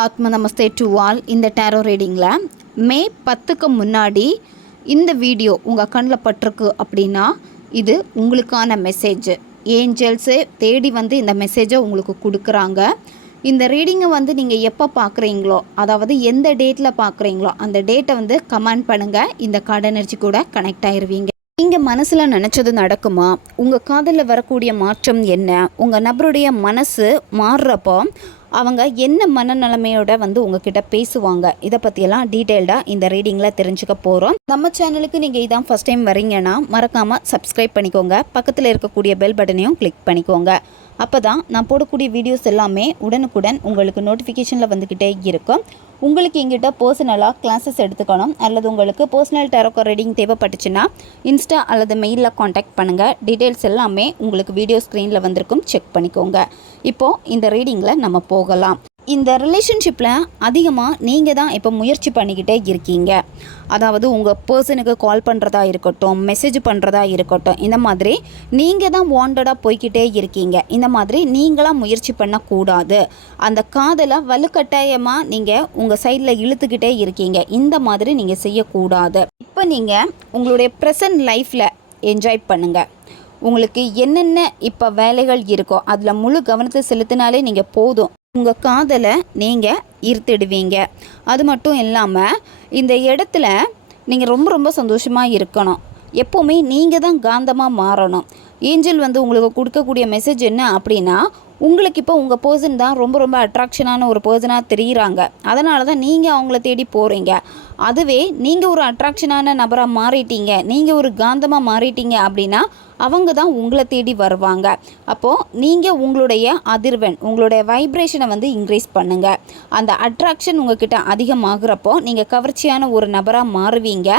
ஆத்ம நமஸ்தே to all. இந்த tarot ரீடிங்கில் மே 10க்கு முன்னாடி இந்த வீடியோ உங்கள் கண்ணில் பட்டிருக்கு அப்படின்னா இது உங்களுக்கான மெசேஜ். ஏஞ்சல்ஸு தேடி வந்து இந்த மெசேஜை உங்களுக்கு கொடுக்குறாங்க. இந்த ரீடிங்கை வந்து நீங்கள் எப்போ பார்க்குறீங்களோ, அதாவது எந்த டேட்டில் பார்க்குறீங்களோ அந்த டேட்டை வந்து கமெண்ட் பண்ணுங்கள். இந்த கார்டு எனர்ஜி கூட கனெக்ட் ஆயிடுவீங்க. நீங்கள் மனசில் நினச்சது நடக்குமா? உங்கள் காதலில் வரக்கூடிய மாற்றம் என்ன? உங்கள் நபருடைய மனசு மாறுறப்போ அவங்க என்ன மனநிலைமையோட வந்து உங்ககிட்ட பேசுவாங்க? இதை பற்றியெல்லாம் டீட்டெயில்டாக இந்த ரீடிங்கில் தெரிஞ்சுக்க போகிறோம். நம்ம சேனலுக்கு நீங்கள் இதான் ஃபஸ்ட் டைம் வரீங்கன்னா மறக்காமல் சப்ஸ்கிரைப் பண்ணிக்கோங்க. பக்கத்தில் இருக்கக்கூடிய பெல் பட்டனையும் கிளிக் பண்ணிக்கோங்க. அப்போ தான் நான் போடக்கூடிய வீடியோஸ் எல்லாமே உடனுக்குடன் உங்களுக்கு நோட்டிஃபிகேஷனில் வந்துக்கிட்டே இருக்கும். உங்களுக்கு எங்கிட்ட பர்சனலாக கிளாஸஸ் எடுத்துக்கணும் அல்லது உங்களுக்கு பர்சனல் டேரோ ரீடிங் தேவைப்பட்டுச்சுன்னா இன்ஸ்டா அல்லது மெயிலில் காண்டாக்ட் பண்ணுங்கள். டீட்டெயில்ஸ் எல்லாமே உங்களுக்கு வீடியோ ஸ்க்ரீனில் வந்திருக்கும், செக் பண்ணிக்கோங்க. இப்போது இந்த ரீடிங்கில் நம்ம போகலாம். இந்த ரிலேஷன்ஷிப்பில் அதிகமாக நீங்கள் தான் இப்போ முயற்சி பண்ணிக்கிட்டே இருக்கீங்க. அதாவது உங்கள் பர்சனுக்கு கால் பண்ணுறதா இருக்கட்டும், மெசேஜ் பண்ணுறதா இருக்கட்டும், இந்த மாதிரி நீங்கள் தான் வாண்டடாக போய்கிட்டே இருக்கீங்க. இந்த மாதிரி நீங்களாக முயற்சி பண்ணக்கூடாது. அந்த காதலை வலுக்கட்டாயமாக நீங்கள் உங்கள் சைடில் இழுத்துக்கிட்டே இருக்கீங்க. இந்த மாதிரி நீங்கள் செய்யக்கூடாது. இப்போ நீங்கள் உங்களுடைய ப்ரெசன்ட் லைஃப்பில் என்ஜாய் பண்ணுங்கள். உங்களுக்கு என்னென்ன இப்போ வேலைகள் இருக்கோ அதில் முழு கவனத்தை செலுத்தினாலே நீங்கள் போதும். உங்கள் காதலை நீங்கள் ஈர்த்திடுவீங்க. அது மட்டும் இல்லாமல் இந்த இடத்துல நீங்கள் ரொம்ப ரொம்ப சந்தோஷமாக இருக்கணும். எப்போவுமே நீங்கள் தான் காந்தமாக மாறணும். ஏஞ்சல் வந்து உங்களுக்கு கொடுக்கக்கூடிய மெசேஜ் என்ன அப்படின்னா, உங்களுக்கு இப்போ உங்கள் பர்சன் தான் ரொம்ப ரொம்ப அட்ராக்ஷனான ஒரு பர்சனாக தெரியுறாங்க. அதனால தான் நீங்கள் அவங்கள தேடி போகிறீங்க. அதுவே நீங்கள் ஒரு அட்ராக்ஷனான நபராக மாறிட்டீங்க, நீங்கள் ஒரு காந்தமாக மாறிட்டீங்க அப்படின்னா அவங்க தான் உங்களை தேடி வருவாங்க. அப்போது நீங்கள் உங்களுடைய அதிர்வெண், உங்களுடைய வைப்ரேஷனை வந்து இன்க்ரீஸ் பண்ணுங்கள். அந்த அட்ராக்ஷன் உங்ககிட்ட அதிகமாகிறப்போ நீங்கள் கவர்ச்சியான ஒரு நபராக மாறுவீங்க.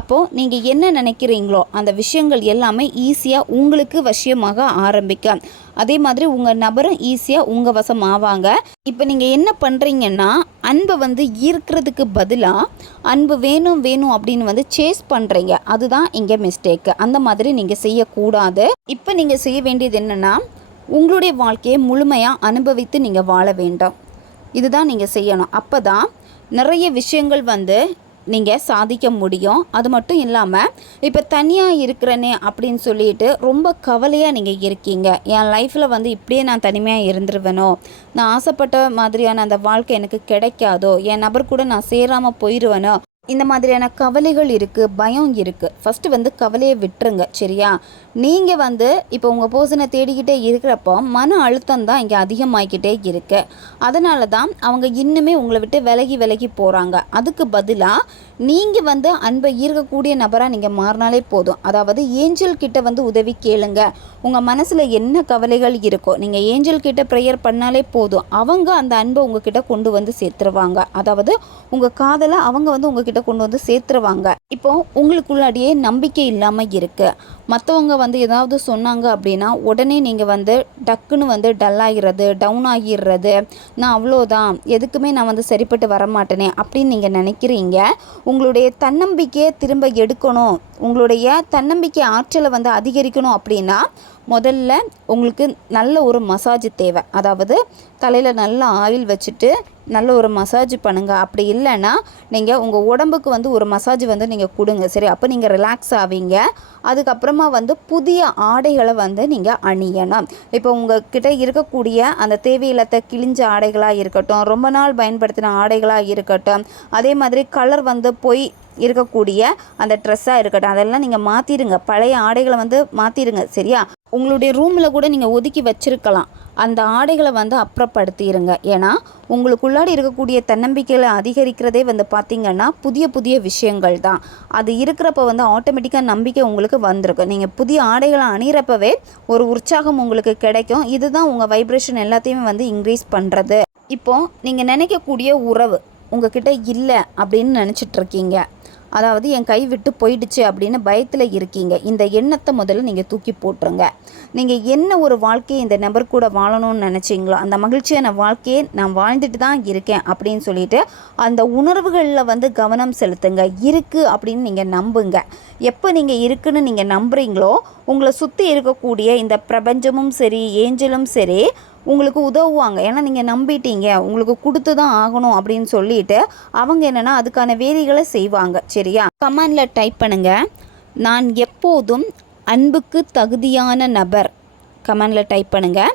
அப்போது நீங்கள் என்ன நினைக்கிறீங்களோ அந்த விஷயங்கள் எல்லாமே ஈஸியாக உங்களுக்கு வசியமாக ஆரம்பிக்கும். அதே மாதிரி உங்கள் நபரும் ஈஸியாக உங்கள் வசம் ஆவாங்க. இப்போ நீங்கள் என்ன பண்ணுறீங்கன்னா, அன்பை வந்து ஈர்க்கிறதுக்கு பதிலாக அன்பு வேணும் வேணும் அப்படின்னு வந்து சேஸ் பண்ணுறீங்க. அதுதான் இங்கே மிஸ்டேக்கு. அந்த மாதிரி நீங்கள் செய்யக்கூடாது. இப்போ நீங்கள் செய்ய வேண்டியது என்னென்னா, உங்களுடைய வாழ்க்கையை முழுமையாக அனுபவித்து நீங்கள் வாழ வேண்டும். இதுதான் நீங்கள் செய்யணும். அப்போ தான் நிறைய விஷயங்கள் வந்து நீங்கள் சாதிக்க முடியும். அது மட்டும் இல்லாமல் இப்போ தனியாக இருக்கிறனே அப்படின்னு சொல்லிட்டு ரொம்ப கவலையாக நீங்கள் இருக்கீங்க. என் லைஃப்பில் வந்து இப்படியே நான் தனிமையாக இருந்துருவேனோ, நான் ஆசைப்பட்ட மாதிரியான அந்த வாழ்க்கை எனக்கு கிடைக்காதோ, என் நபர் கூட நான் சேராமல் போயிடுவேனோ, இந்த மாதிரியான கவலைகள் இருக்குது, பயம் இருக்குது. ஃபஸ்ட்டு வந்து கவலையை விட்டுருங்க, சரியா? நீங்கள் வந்து இப்போ உங்கள் பர்சனை தேடிக்கிட்டே இருக்கிறப்போ மன அழுத்தம் தான் இங்கே அதிகமாகிக்கிட்டே இருக்குது. அதனால தான் அவங்க இன்னுமே உங்களை விட்டு விலகி விலகி போகிறாங்க. அதுக்கு பதிலாக நீங்கள் வந்து அன்பை ஈர்க்கக்கூடிய நபராக நீங்கள் மாறினாலே போதும். அதாவது ஏஞ்சல் கிட்ட வந்து உதவி கேளுங்க. உங்கள் மனசில் என்ன கவலைகள் இருக்கோ நீங்கள் ஏஞ்சல் கிட்ட ப்ரேயர் பண்ணாலே போதும். அவங்க அந்த அன்பை உங்ககிட்ட கொண்டு வந்து சேர்த்துருவாங்க. அதாவது உங்கள் காதலை அவங்க வந்து உங்ககிட்ட கொண்டு வந்து சேர்த்துருவாங்க. இப்போ உங்களுக்குள்ளாடியே நம்பிக்கை இல்லாமல் இருக்குது. மற்றவங்க வந்து ஏதாவது சொன்னாங்க அப்படின்னா உடனே நீங்கள் வந்து டக்குன்னு வந்து டல் ஆகிறது, டவுன் ஆகிடுறது, நான் அவ்வளோதான், எதுக்குமே நான் வந்து சரிப்பட்டு வரமாட்டேனே அப்படின்னு நீங்கள் நினைக்கிறீங்க. உங்களுடைய தன்னம்பிக்கையை திரும்ப எடுக்கணும், உங்களுடைய தன்னம்பிக்கை ஆற்றலை வந்து அதிகரிக்கணும் அப்படின்னா முதல்ல உங்களுக்கு நல்ல ஒரு மசாஜ் தேவை. அதாவது தலையில் நல்ல ஆயில் வச்சுட்டு நல்ல ஒரு மசாஜ் பண்ணுங்கள். அப்படி இல்லைன்னா நீங்கள் உங்கள் உடம்புக்கு வந்து ஒரு மசாஜ் வந்து நீங்கள் கொடுங்க, சரி? அப்போ நீங்கள் ரிலாக்ஸ் ஆவீங்க. அதுக்கப்புறமா வந்து புதிய ஆடைகளை வந்து நீங்கள் அணியணும். இப்போ உங்கள்கிட்ட இருக்கக்கூடிய அந்த தேவையில்லாத கிழிஞ்ச ஆடைகளாக இருக்கட்டும், ரொம்ப நாள் பயன்படுத்தின ஆடைகளாக இருக்கட்டும், அதே மாதிரி கலர் வந்து போய் இருக்கக்கூடிய அந்த ட்ரெஸ்ஸாக இருக்கட்டும், அதெல்லாம் நீங்கள் மாற்றிடுங்க. பழைய ஆடைகளை வந்து மாற்றிடுங்க, சரியா? உங்களுடைய ரூமில் கூட நீங்கள் ஒதுக்கி வச்சுருக்கலாம். அந்த ஆடைகளை வந்து அப்புறப்படுத்திடுங்க. ஏன்னா உங்களுக்குள்ளாடி இருக்கக்கூடிய தன்னம்பிக்கைகளை அதிகரிக்கிறதே வந்து பார்த்திங்கன்னா புதிய புதிய விஷயங்கள் தான். அது இருக்கிறப்ப வந்து ஆட்டோமேட்டிக்காக நம்பிக்கை உங்களுக்கு வந்திருக்கும். நீங்கள் புதிய ஆடைகளை அணிகிறப்பவே ஒரு உற்சாகம் உங்களுக்கு கிடைக்கும். இதுதான் உங்கள் வைப்ரேஷன் எல்லாத்தையுமே வந்து இன்க்ரீஸ் பண்ணுறது. இப்போது நீங்கள் நினைக்கக்கூடிய உறவு உங்ககிட்ட இல்லை அப்படின்னு நினச்சிட்ருக்கீங்க. அதாவது என் கை விட்டு போயிடுச்சு அப்படின்னு பயத்தில் இருக்கீங்க. இந்த எண்ணத்தை முதல்ல நீங்கள் தூக்கி போட்டுருங்க. நீங்கள் என்ன ஒரு வாழ்க்கையை இந்த நபர் கூட வாழணும்னு நினச்சிங்களோ அந்த மகிழ்ச்சியான வாழ்க்கையை நான் வாழ்ந்துட்டு தான் இருக்கேன் அப்படின்னு சொல்லிட்டு அந்த உணர்வுகளில் வந்து கவனம் செலுத்துங்க. இருக்குது அப்படின்னு நீங்கள் நம்புங்க. எப்போ நீங்கள் இருக்குன்னு நீங்கள் நம்புறீங்களோ உங்களை சுற்றி இருக்கக்கூடிய இந்த பிரபஞ்சமும் சரி, ஏஞ்சலும் சரி, உங்களுக்கு உதவுவாங்க. ஏன்னா நீங்கள் நம்பிட்டீங்க, உங்களுக்கு கொடுத்து தான் ஆகணும் அப்படின்னு சொல்லிட்டு அவங்க என்னென்னா அதுக்கான வேலைகளை செய்வாங்க. சரியா? கமெண்டில் டைப் பண்ணுங்கள், நான் எப்போதும் அன்புக்கு தகுதியான நபர். கமெண்டில் டைப் பண்ணுங்கள்.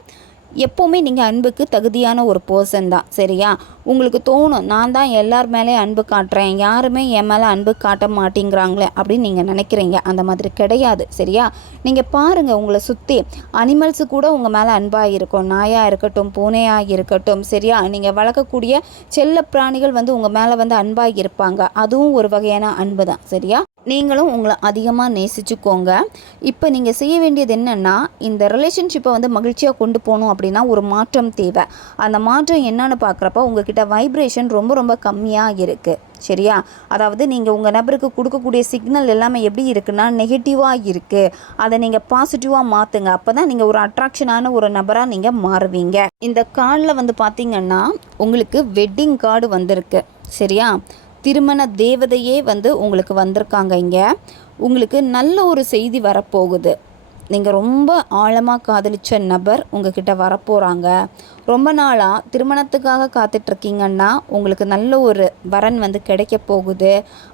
எப்போவுமே நீங்கள் அன்புக்கு தகுதியான ஒரு பர்சன் தான். சரியா? உங்களுக்கு தோணும், நான் தான் எல்லார் மேலேயும் அன்பு காட்டுறேன், யாருமே என் மேலே அன்பு காட்ட மாட்டேங்கிறாங்களே அப்படின்னு நீங்கள் நினைக்கிறீங்க. அந்த மாதிரி கிடையாது. சரியா? நீங்கள் பாருங்கள், உங்களை சுற்றி அனிமல்ஸு கூட உங்கள் மேலே அன்பாக இருக்கும். நாயாக இருக்கட்டும், பூனையாக இருக்கட்டும். சரியா? நீங்கள் வளர்க்கக்கூடிய செல்ல பிராணிகள் உங்கள் மேலே அன்பாக இருப்பாங்க. அதுவும் ஒரு வகையான அன்பு தான். சரியா? நீங்களும் உங்களை அதிகமாக நேசிச்சுக்கோங்க. இப்போ நீங்கள் செய்ய வேண்டியது என்னென்னா, இந்த ரிலேஷன்ஷிப்பை மகிழ்ச்சியாக கொண்டு போகணும் அப்படின்னா ஒரு மாற்றம் தேவை. அந்த மாற்றம் என்னன்னு பார்க்குறப்ப உங்ககிட்ட வைப்ரேஷன் ரொம்ப ரொம்ப கம்மியாக இருக்குது. சரியா? அதாவது நீங்கள் உங்கள் நபருக்கு கொடுக்கக்கூடிய சிக்னல் எல்லாமே எப்படி இருக்குன்னா நெகட்டிவாக இருக்குது. அதை நீங்கள் பாசிட்டிவாக மாற்றுங்க. அப்போ தான் நீங்கள் ஒரு அட்ராக்ஷனான ஒரு நபராக நீங்கள் மாறுவீங்க. இந்த கார்டில் பார்த்தீங்கன்னா உங்களுக்கு வெட்டிங் கார்டு வந்திருக்கு. சரியா? திருமண தேவதையே உங்களுக்கு வந்திருக்காங்க. இங்கே உங்களுக்கு நல்ல ஒரு செய்தி வரப்போகுது. நீங்கள் ரொம்ப ஆழமாக காதலித்த நபர் உங்ககிட்ட வரப்போகிறாங்க. ரொம்ப நாளாக திருமணத்துக்காக காத்துட்ருக்கீங்கன்னா உங்களுக்கு நல்ல ஒரு வரன் கிடைக்க போகுது.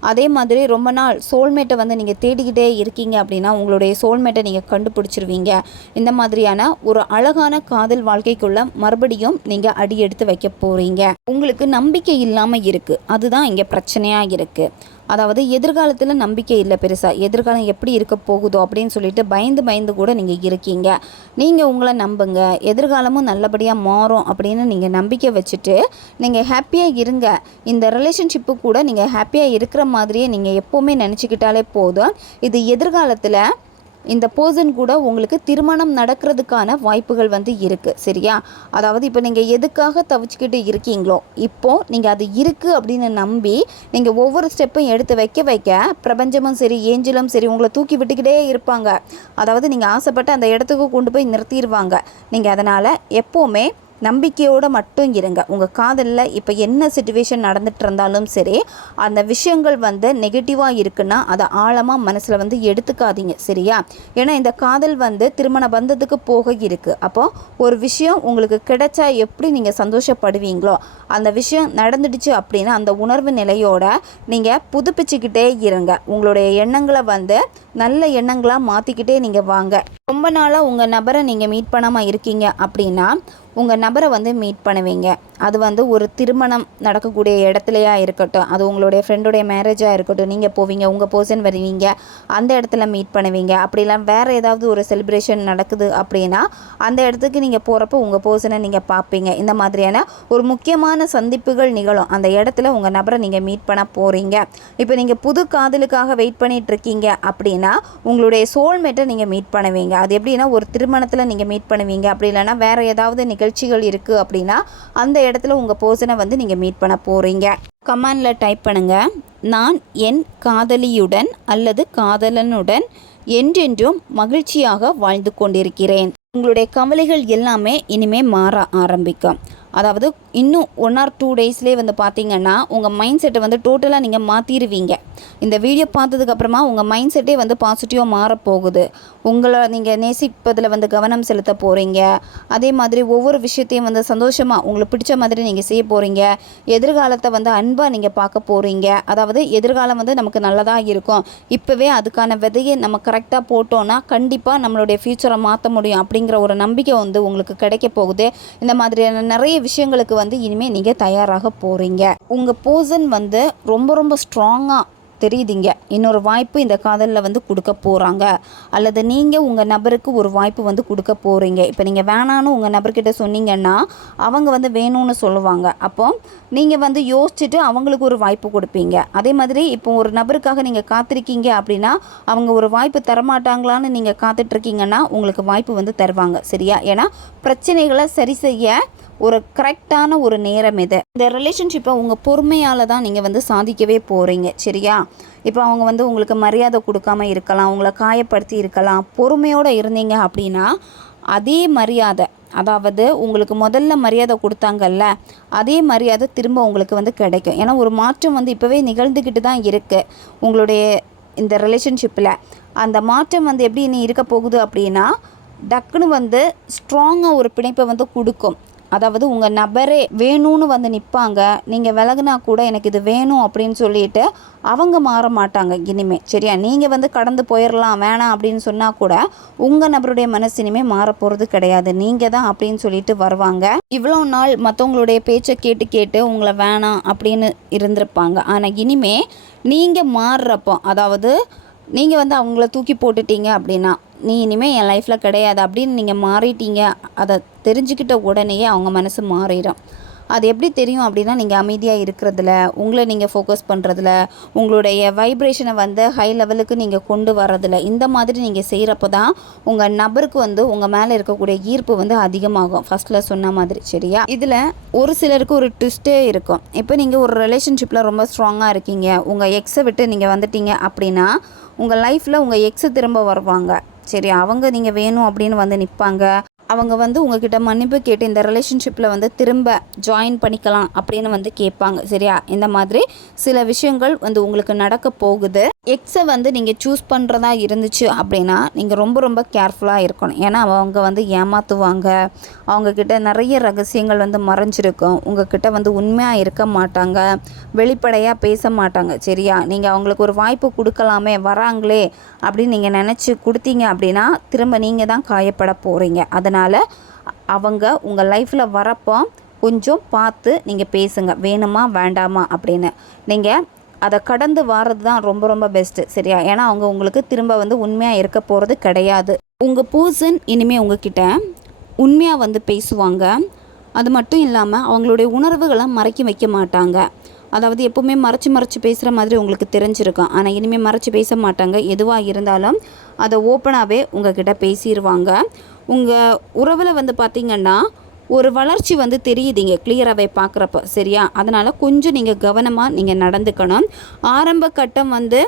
அதே மாதிரி ரொம்ப நாள் சோல்மேட்டை நீங்கள் தேடிக்கிட்டே இருக்கீங்க அப்படின்னா உங்களுடைய சோல்மேட்டை நீங்கள் கண்டுபிடிச்சிருவீங்க. இந்த மாதிரியான ஒரு அழகான காதல் வாழ்க்கைக்குள்ளே மறுபடியும் நீங்கள் அடி எடுத்து வைக்க போகிறீங்க. உங்களுக்கு நம்பிக்கை இல்லாமல் இருக்குது, அதுதான் இங்கே பிரச்சனையாக இருக்குது. அதாவது எதிர்காலத்தில் நம்பிக்கை இல்லை பெருசாக. எதிர்காலம் எப்படி இருக்க போகுதோ அப்படின்னு சொல்லிட்டு பயந்து கூட நீங்கள் இருக்கீங்க. நீங்கள் உங்களை நம்புங்க, எதிர்காலமும் நல்லபடியாக மாறும் அப்படின்னு நீங்கள் நம்பிக்கை வச்சுட்டு நீங்கள் ஹாப்பியாக இருங்க. இந்த ரிலேஷன்ஷிப்பு கூட நீங்கள் ஹாப்பியாக இருக்கிற மாதிரியே நீங்கள் எப்போவுமே நினச்சிக்கிட்டாலே போதும். இது எதிர்காலத்தில் இந்த பர்சன் கூட உங்களுக்கு திருமணம் நடக்கிறதுக்கான வாய்ப்புகள் இருக்குது. சரியா? அதாவது இப்போ நீங்கள் எதுக்காக தவிச்சுக்கிட்டு இருக்கீங்களோ இப்போது நீங்கள் அது இருக்குது அப்படின்னு நம்பி நீங்கள் ஒவ்வொரு ஸ்டெப்பும் எடுத்து வைக்க பிரபஞ்சமும் சரி ஏஞ்சலும் சரி உங்களை தூக்கி விட்டுக்கிட்டே இருப்பாங்க. அதாவது நீங்கள் ஆசைப்பட்டு அந்த இடத்துக்கு கொண்டு போய் நிறுத்திடுவாங்க. நீங்கள் அதனால் எப்போவுமே நம்பிக்கையோடு மட்டும் இருங்க. உங்கள் காதலில் இப்போ என்ன சிச்சுவேஷன் நடந்துகிட்டு இருந்தாலும் சரி, அந்த விஷயங்கள் நெகட்டிவாக இருக்குன்னா அதை ஆழமாக மனசில் எடுத்துக்காதீங்க. சரியா? ஏன்னா இந்த காதல் திருமண பந்தத்துக்கு போக இருக்குது. அப்போது ஒரு விஷயம் உங்களுக்கு கிடைச்சா எப்படி நீங்கள் சந்தோஷப்படுவீங்களோ அந்த விஷயம் நடந்துடுச்சு அப்படின்னா அந்த உணர்வு நிலையோட நீங்கள் புதுப்பிச்சுக்கிட்டே இருங்க. உங்களுடைய எண்ணங்களை நல்ல எண்ணங்களாக மாற்றிக்கிட்டே நீங்கள் வாங்க. ரொம்ப நாளாக உங்கள் நபரை நீங்கள் மீட் பண்ணாமல் இருக்கீங்க அப்படின்னா உங்கள் நபரை மீட் பண்ணுவீங்க. அது ஒரு திருமணம் நடக்கக்கூடிய இடத்துலையா இருக்கட்டும், அது உங்களுடைய ஃப்ரெண்டுடைய மேரேஜாக இருக்கட்டும், நீங்கள் போவீங்க, உங்கள் பர்சன் வருவீங்க, அந்த இடத்துல மீட் பண்ணுவீங்க. அப்படிலாம் வேறு ஏதாவது ஒரு செலிப்ரேஷன் நடக்குது அப்படின்னா அந்த இடத்துக்கு நீங்கள் போகிறப்போ உங்கள் பர்சனை நீங்கள் பார்ப்பீங்க. இந்த மாதிரியான ஒரு முக்கியமான சந்திப்புகள் நிகழும். அந்த இடத்துல உங்கள் நபரை நீங்கள் மீட் பண்ண போகிறீங்க. இப்போ நீங்கள் புது காதலுக்காக வெயிட் பண்ணிகிட்டு இருக்கீங்க அப்படின்னா உங்களுடைய சோல்மேட்டை நீங்கள் மீட் பண்ணுவீங்க. அது எப்படின்னா ஒரு திருமணத்தில் நீங்கள் மீட் பண்ணுவீங்க. அப்படி இல்லைன்னா வேறு ஏதாவது நிகழ்ச்சிகள் இருக்குது அப்படின்னா அந்த இடத்துல உங்கள் பர்சனை நீங்கள் மீட் பண்ண போகிறீங்க. கமெண்டில் டைப் பண்ணுங்கள், நான் என் காதலியுடன் அல்லது காதலனுடன் என்றென்றும் மகிழ்ச்சியாக வாழ்ந்து கொண்டிருக்கிறேன். உங்களுடைய கவலைகள் எல்லாமே இனிமேல் மாற ஆரம்பிக்கும். அதாவது இன்னும் 1 or 2 டேஸ்லேயே பார்த்தீங்கன்னா உங்கள் மைண்ட் செட்டை டோட்டலாக நீங்கள் மாற்றிடுவீங்க. இந்த வீடியோ பார்த்ததுக்கப்புறமா உங்கள் மைண்ட் செட்டே பாசிட்டிவாக மாறப்போகுது. உங்களை நீங்கள் நேசிப்பதில் கவனம் செலுத்த போகிறீங்க. அதே மாதிரி ஒவ்வொரு விஷயத்தையும் சந்தோஷமாக உங்களுக்கு பிடிச்ச மாதிரி நீங்கள் செய்ய போகிறீங்க. எதிர்காலத்தை அன்பாக நீங்கள் பார்க்க போகிறீங்க. அதாவது எதிர்காலம் நமக்கு நல்லதாக இருக்கும். இப்போவே அதுக்கான விதையை நம்ம கரெக்டாக போட்டோன்னா கண்டிப்பாக நம்மளுடைய ஃப்யூச்சரை மாற்ற முடியும் அப்படிங்கிற ஒரு நம்பிக்கை உங்களுக்கு கிடைக்க போகுது. இந்த மாதிரியான நிறைய விஷயங்களுக்கு இனிமேல் நீங்கள் தயாராக போகிறீங்க. உங்கள் பர்சன் ரொம்ப ரொம்ப ஸ்ட்ராங்காக தெரியுதுங்க. இன்னொரு வாய்ப்பு இந்த காதலில் கொடுக்க போகிறாங்க. அல்லது நீங்கள் உங்கள் நபருக்கு ஒரு வாய்ப்பு கொடுக்க போகிறீங்க. இப்போ நீங்கள் வேணான்னு உங்கள் நபர்கிட்ட சொன்னீங்கன்னா அவங்க வேணும்னு சொல்லுவாங்க. அப்போ நீங்கள் யோசிச்சுட்டு அவங்களுக்கு ஒரு வாய்ப்பு கொடுப்பீங்க. அதே மாதிரி இப்போ ஒரு நபருக்காக நீங்கள் காத்திருக்கீங்க அப்படின்னா அவங்க ஒரு வாய்ப்பு தரமாட்டாங்களான்னு நீங்கள் காத்துட்ருக்கீங்கன்னா உங்களுக்கு வாய்ப்பு தருவாங்க. சரியா? ஏன்னா பிரச்சனைகளை சரி செய்ய ஒரு கரெக்டான ஒரு நேரம் இது. இந்த ரிலேஷன்ஷிப்பை உங்கள் பொறுமையால் தான் நீங்கள் சாதிக்கவே போகிறீங்க. சரியா? இப்போ அவங்க உங்களுக்கு மரியாதை கொடுக்காம இருக்கலாம், உங்களை காயப்படுத்தி இருக்கலாம். பொறுமையோடு இருந்தீங்க அப்படின்னா அதே மரியாதை, அதாவது உங்களுக்கு முதல்ல மரியாதை கொடுத்தாங்கல்ல அதே மரியாதை திரும்ப உங்களுக்கு கிடைக்கும். ஏன்னா ஒரு மாற்றம் இப்போவே நிகழ்ந்துக்கிட்டு தான் இருக்குது உங்களுடைய இந்த ரிலேஷன்ஷிப்பில். அந்த மாற்றம் எப்படி இனி இருக்க போகுது அப்படின்னா டக்குன்னு வந்து ஸ்ட்ராங்காக ஒரு பிணைப்பை வந்து கொடுக்கும். அதாவது உங்கள் நபரே வேணும்னு வந்து நிற்பாங்க. நீங்கள் விலகுனா கூட எனக்கு இது வேணும் அப்படின்னு சொல்லிட்டு அவங்க மாற மாட்டாங்க இனிமே. சரியா? நீங்கள் வந்து கடந்து போயிடலாம் வேணாம் அப்படின்னு சொன்னால் கூட உங்கள் நபருடைய மனசு இனிமேல் மாற போகிறது கிடையாது. நீங்கள் தான் அப்படின்னு சொல்லிட்டு வருவாங்க. இவ்வளோ நாள் மற்றவங்களுடைய பேச்சை கேட்டு கேட்டு உங்களை வேணாம் அப்படின்னு இருந்திருப்பாங்க. ஆனால் இனிமே நீங்கள் மாறுறப்போ, அதாவது நீங்கள் வந்து அவங்கள தூக்கி போட்டுட்டீங்க அப்படின்னா, நீ இனிமேல் என் லைஃப்பில் கிடையாது அப்படின்னு நீங்கள் மாறிட்டீங்க, அதை தெரிஞ்சுக்கிட்ட உடனேயே அவங்க மனசு மாறிடும். அது எப்படி தெரியும் அப்படின்னா, நீங்கள் அமைதியாக இருக்கிறதுல, உங்களை நீங்கள் ஃபோக்கஸ் பண்ணுறதுல, உங்களுடைய வைப்ரேஷனை வந்து ஹை லெவலுக்கு நீங்கள் கொண்டு வரதில்ல, இந்த மாதிரி நீங்கள் செய்கிறப்ப தான் உங்கள் நபருக்கு வந்து உங்கள் மேலே இருக்கக்கூடிய ஈர்ப்பு வந்து அதிகமாகும். ஃபஸ்ட்டில் சொன்ன மாதிரி. சரியா? இதில் ஒரு சிலருக்கு ஒரு ட்விஸ்ட்டே இருக்கும். இப்போ நீங்கள் ஒரு ரிலேஷன்ஷிப்பில் ரொம்ப ஸ்ட்ராங்காக இருக்கீங்க, உங்கள் எக்ஸை விட்டு நீங்கள் வந்துட்டீங்க அப்படின்னா உங்கள் லைஃப்பில் உங்கள் எக்ஸு திரும்ப வருவாங்க. சரி, அவங்க நீங்கள் வேணும் அப்படின்னு வந்து நிற்பாங்க. அவங்க வந்து உங்ககிட்ட மன்னிப்பு கேட்டு இந்த ரிலேஷன்ஷிப்பில் வந்து திரும்ப ஜாயின் பண்ணிக்கலாம் அப்படின்னு வந்து கேட்பாங்க. சரியா? இந்த மாதிரி சில விஷயங்கள் வந்து உங்களுக்கு நடக்க போகுது. எக்ஸை வந்து நீங்கள் சூஸ் பண்ணுறதா இருந்துச்சு அப்படின்னா நீங்கள் ரொம்ப ரொம்ப கேர்ஃபுல்லாக இருக்கணும். ஏன்னா அவங்க வந்து ஏமாற்றுவாங்க. அவங்கக்கிட்ட நிறைய ரகசியங்கள் வந்து மறைஞ்சிருக்கும். உங்ககிட்ட வந்து உண்மையாக இருக்க மாட்டாங்க, வெளிப்படையாக பேச மாட்டாங்க. சரியா? நீங்கள் அவங்களுக்கு ஒரு வாய்ப்பு கொடுக்கலாமே, வராங்களே அப்படின்னு நீங்கள் நினச்சி கொடுத்தீங்க அப்படின்னா திரும்ப நீங்கள் தான் காயப்பட போகிறீங்க. அதனால் அவங்க உங்கள் லைஃப்பில் வரப்போ கொஞ்சம் பார்த்து நீங்கள் பேசுங்க, வேணுமா வேண்டாமா அப்படின்னு. நீங்கள் அதை கடந்து வர்றது தான் ரொம்ப ரொம்ப பெஸ்ட்டு. சரியா? ஏன்னா அவங்க உங்களுக்கு திரும்ப வந்து உண்மையாக இருக்க போகிறது கிடையாது. உங்கள் பர்சன் இனிமேல் உங்ககிட்ட உண்மையாக வந்து பேசுவாங்க. அது மட்டும் இல்லாமல் அவங்களுடைய உணர்வுகளை மறைக்க வைக்க மாட்டாங்க. அதாவது எப்போவுமே மறைச்சி பேசுகிற மாதிரி உங்களுக்கு தெரிஞ்சிருக்கும். ஆனால் இனிமேல் மறைச்சி பேச மாட்டாங்க. எதுவாக இருந்தாலும் அதை ஓப்பனாகவே உங்ககிட்ட பேசிடுவாங்க. உங்கள் உறவில் வந்து பார்த்திங்கன்னா ஒரு வளர்ச்சி வந்து தெரியுதுங்க கிளியராகவே பார்க்குறப்ப. சரியா? அதனால் கொஞ்சம் நீங்கள் கவனமாக நீங்கள் நடந்துக்கணும். ஆரம்ப கட்டம் வந்து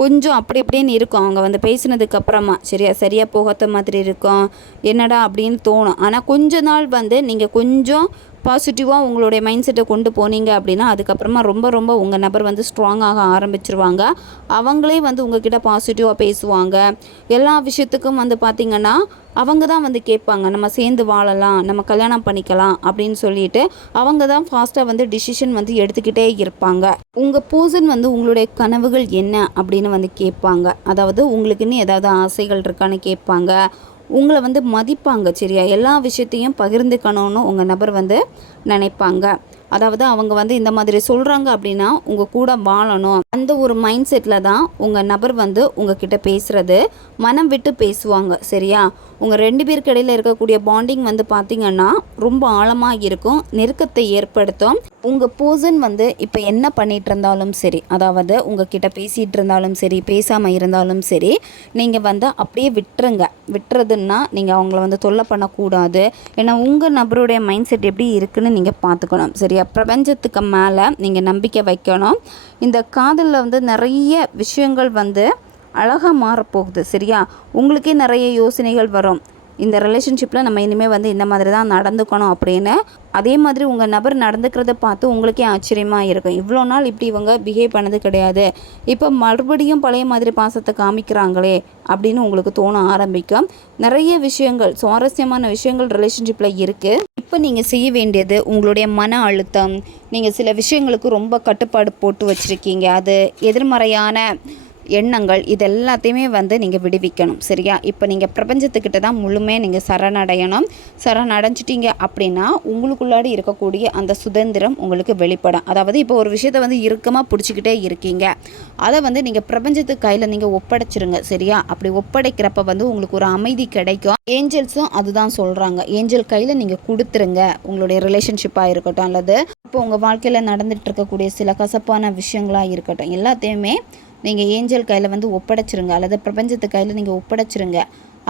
கொஞ்சம் அப்படி இப்படின்னு இருக்கும் அவங்க வந்து பேசினதுக்கப்புறமா. சரியாக போகாத மாதிரி இருக்கும், என்னடா அப்படின்னு தோணும். ஆனால் கொஞ்ச நாள் வந்து நீங்கள் கொஞ்சம் பாசிட்டிவாக உங்களுடைய மைண்ட் செட்டை கொண்டு போனீங்க அப்படின்னா அதுக்கப்புறமா ரொம்ப ரொம்ப உங்கள் நபர் வந்து ஸ்ட்ராங்காக ஆரம்பிச்சிருவாங்க. அவங்களே வந்து உங்ககிட்ட பாசிட்டிவாக பேசுவாங்க. எல்லா விஷயத்துக்கும் வந்து பார்த்திங்கன்னா அவங்க தான் வந்து கேட்பாங்க, நம்ம சேர்ந்து வாழலாம், நம்ம கல்யாணம் பண்ணிக்கலாம் அப்படின்னு சொல்லிட்டு அவங்க தான் ஃபாஸ்ட்டாக வந்து டிசிஷன் வந்து எடுத்துக்கிட்டே இருப்பாங்க. உங்கள் பர்சன் வந்து உங்களுடைய கனவுகள் என்ன அப்படின்னு வந்து கேட்பாங்க. அதாவது உங்களுக்குன்னு ஏதாவது ஆசைகள் இருக்கான்னு கேட்பாங்க. உங்களை வந்து மதிப்பாங்க. சரியா? எல்லா விஷயத்தையும் பகிர்ந்துக்கணும்னு உங்கள் நபர் வந்து நினைப்பாங்க. அதாவது அவங்க வந்து இந்த மாதிரி சொல்கிறாங்க அப்படின்னா உங்கள் கூட வாழணும், அந்த ஒரு மைண்ட் செட்டில் தான் உங்கள் நபர் வந்து உங்ககிட்ட பேசுகிறது, மனம் விட்டு பேசுவாங்க. சரியா? உங்கள் 2 பேருக்கு இடையில் இருக்கக்கூடிய பாண்டிங் வந்து பார்த்திங்கன்னா ரொம்ப ஆழமாக இருக்கும், நெருக்கத்தை ஏற்படுத்தும். உங்கள் பர்சன் வந்து இப்போ என்ன பண்ணிகிட்டு இருந்தாலும் சரி, அதாவது உங்ககிட்ட பேசிகிட்டு இருந்தாலும் சரி, பேசாமல் இருந்தாலும் சரி, நீங்கள் வந்து அப்படியே விட்டுருங்க. விட்டுறதுன்னா நீங்கள் அவங்கள வந்து தொல்லை பண்ணக்கூடாது. ஏன்னா உங்கள் நபருடைய மைண்ட் செட் எப்படி இருக்குன்னு நீங்கள் பார்த்துக்கணும். சரியா? பிரபஞ்சத்துக்கு மேலே நீங்கள் நம்பிக்கை வைக்கணும். இந்த காதலில் வந்து நிறைய விஷயங்கள் வந்து அழகாக மாறப்போகுது. சரியா? உங்களுக்கே நிறைய யோசனைகள் வரும். இந்த ரிலேஷன்ஷிப்பில் நம்ம இனிமேல் வந்து இந்த மாதிரி தான் நடந்துக்கணும் அப்படின்னு. அதே மாதிரி உங்கள் நபர் நடந்துக்கிறத பார்த்து உங்களுக்கே ஆச்சரியமாக இருக்கும். இவ்வளோ நாள் இப்படி இவங்க பிஹேவ் பண்ணது கிடையாது, இப்போ மறுபடியும் பழைய மாதிரி பாசத்தை காமிக்கிறாங்களே அப்படின்னு உங்களுக்கு தோண ஆரம்பிக்கும். நிறைய விஷயங்கள், சுவாரஸ்யமான விஷயங்கள் ரிலேஷன்ஷிப்பில் இருக்குது. இப்போ நீங்கள் செய்ய வேண்டியது உங்களுடைய மன அழுத்தம். நீங்கள் சில விஷயங்களுக்கு ரொம்ப கட்டுப்பாடு போட்டு வச்சுருக்கீங்க, அது எதிர்மறையான எண்ணங்கள், இது எல்லாத்தையுமே வந்து நீங்கள் விடுவிக்கணும். சரியா? இப்போ நீங்கள் பிரபஞ்சத்துக்கிட்ட தான் முழுமையாக நீங்கள் சரணடையணும். சரணடைஞ்சிட்டிங்க அப்படின்னா உங்களுக்குள்ளாடி இருக்கக்கூடிய அந்த சுதந்திரம் உங்களுக்கு வெளிப்படும். அதாவது இப்போ ஒரு விஷயத்தை வந்து இறுக்கமாக பிடிச்சிக்கிட்டே இருக்கீங்க, அதை வந்து நீங்கள் பிரபஞ்சத்துக்கு கையில் நீங்கள் ஒப்படைச்சிருங்க. சரியா? அப்படி ஒப்படைக்கிறப்ப வந்து உங்களுக்கு ஒரு அமைதி கிடைக்கும். ஏஞ்சல்ஸும் அதுதான் சொல்கிறாங்க. ஏஞ்சல் கையில் நீங்கள் கொடுத்துருங்க. உங்களுடைய ரிலேஷன்ஷிப்பாக இருக்கட்டும், அல்லது இப்போ உங்கள் வாழ்க்கையில் நடந்துகிட்டு இருக்கக்கூடிய சில கசப்பான விஷயங்களாக இருக்கட்டும், எல்லாத்தையுமே நீங்கள் ஏஞ்சல் கையில் வந்து ஒப்படைச்சிருங்க, அல்லது பிரபஞ்சத்து கையில் நீங்கள் ஒப்படைச்சிருங்க.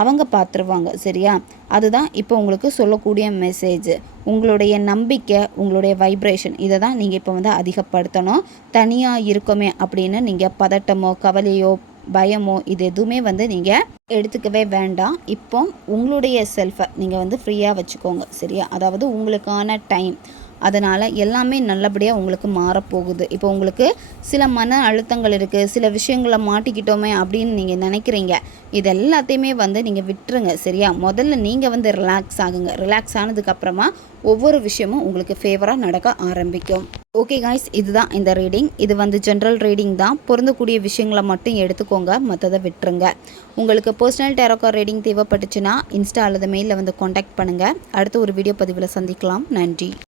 அவங்க பார்த்துருவாங்க. சரியா? அதுதான் இப்போ உங்களுக்கு சொல்லக்கூடிய மெசேஜ். உங்களுடைய நம்பிக்கை, உங்களுடைய வைப்ரேஷன், இதை தான் நீங்கள் இப்போ வந்து அதிகப்படுத்தணும். தனியாக இருக்கோமே அப்படின்னு நீங்கள் பதட்டமோ கவலையோ பயமோ இது எதுவுமே வந்து நீங்கள் எடுத்துக்கவே வேண்டாம். இப்போ உங்களுடைய செல்ஃபை நீங்கள் வந்து ஃப்ரீயாக வச்சுக்கோங்க. சரியா? அதாவது உங்களுக்கான டைம், அதனால் எல்லாமே நல்லபடியாக உங்களுக்கு மாறப்போகுது. இப்போ உங்களுக்கு சில மன அழுத்தங்கள் இருக்குது, சில விஷயங்களை மாட்டிக்கிட்டோமே அப்படின்னு நீங்கள் நினைக்கிறீங்க. இது எல்லாத்தையுமே நீங்கள் விட்டுருங்க. சரியா? முதல்ல நீங்கள் ரிலாக்ஸ் ஆகுங்க. ரிலாக்ஸ் ஆனதுக்கப்புறமா ஒவ்வொரு விஷயமும் உங்களுக்கு ஃபேவராக நடக்க ஆரம்பிக்கும். ஓகே காய்ஸ், இதுதான் இந்த ரீடிங். இது ஜென்ரல் ரீடிங் தான். பொருந்தக்கூடிய விஷயங்களை மட்டும் எடுத்துக்கோங்க, மற்றதை விட்டுருங்க. உங்களுக்கு பர்சனல் டேரோ கார்ட் ரீடிங் தேவைப்பட்டுச்சுன்னா இன்ஸ்டா அல்லது மெயிலில் காண்டாக்ட் பண்ணுங்கள். அடுத்த ஒரு வீடியோ பதிவில் சந்திக்கலாம். நன்றி.